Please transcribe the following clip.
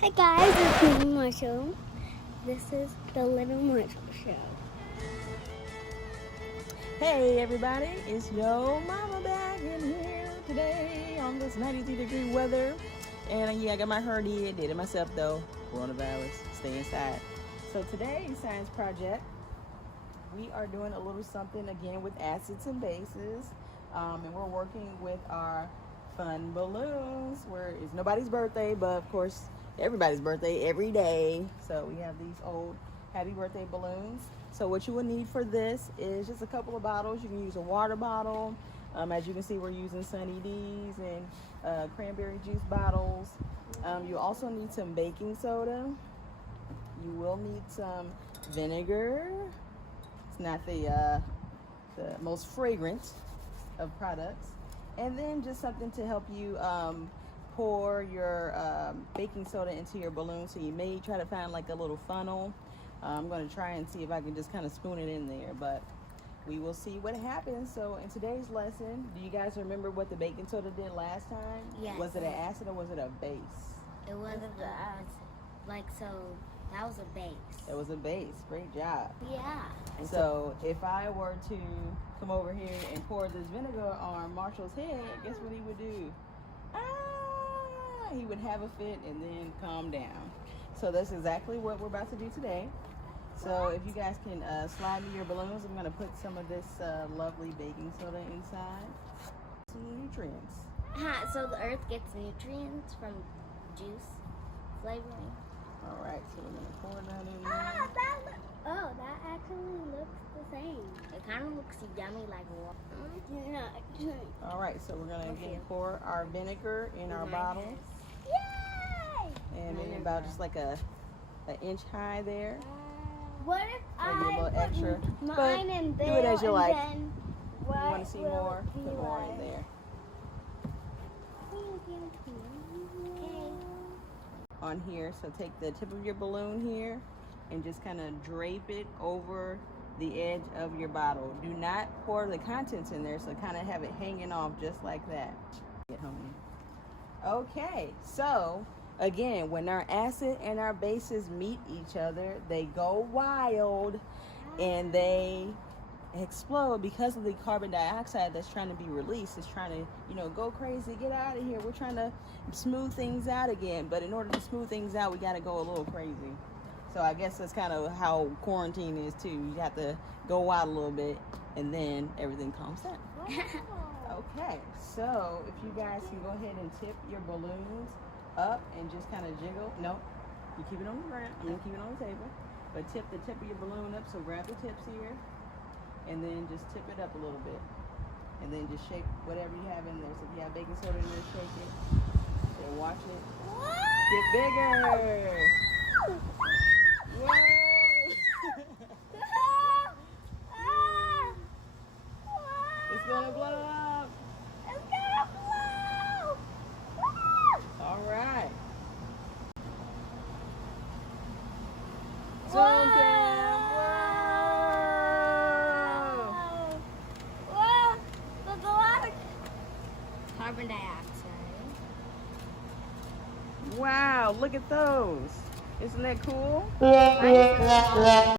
Hi guys, it's Little Marshall. This is the Little Marshall Show. Hey everybody, it's Yo Mama back in here today on this 93-degree weather. And yeah, I got my hair did it myself though. Coronavirus, stay inside. So today's science project, we are doing a little something again with acids and bases. And we're working with our fun balloons where it's nobody's birthday, but of course everybody's birthday every day. So we have these old happy birthday balloons. So what you will need for this is just a couple of bottles. You can use a water bottle. As you can see, we're using Sunny D's and cranberry juice bottles. You also need some baking soda. You will need some vinegar. It's not the most fragrant of products. And then just something to help you pour your baking soda into your balloon. So you may try to find like a little funnel. I'm going to try and see if I can just kind of spoon it in there, but we will see what happens. So in today's lesson, do you guys remember what the baking soda did last time? Yes. Was it an acid or was it a base? It was the acid. That was a base. It was a base. Great job. Yeah. So if I were to come over here and pour this vinegar on Marshall's head, guess what he would do? He would have a fit and then calm down. So that's exactly what we're about to do today. So if you guys can slide me your balloons, I'm going to put some of this lovely baking soda inside. Some nutrients. So the earth gets nutrients from juice flavoring. All right, so we're going to pour that in there. That actually looks the same. It kind of looks yummy like water. All right, so we're going to again pour our vinegar in our bottle. Yay! And maybe about just like an inch high there. What if Maybe a little extra. mine But in there? do it as you like. Then You want to see more? Put more in there. Okay. On here, so take the tip of your balloon here and just kind of drape it over the edge of your bottle. Do not pour the contents in there, so kind of have it hanging off just like that. Get home. Okay, so again, when our acid and our bases meet each other, they go wild and they explode because of the carbon dioxide that's trying to be released. It's trying to, go crazy, get out of here. We're trying to smooth things out again, but in order to smooth things out, we got to go a little crazy. So I guess that's kind of how quarantine is too. You have to go out a little bit and then everything calms down. Okay, so if you guys can go ahead and tip your balloons up and just kind of jiggle. No, you keep it on the ground. I'm gonna keep it on the table. But tip the tip of your balloon up. So grab the tips here and then just tip it up a little bit. And then just shake whatever you have in there. So if you have baking soda in there, shake it. Then watch it get bigger. Whoa! It's gonna blow up. It's gonna blow! All right. Whoa! Something. Whoa! There's a lot of carbon dioxide. Wow, look at those. Isn't that cool?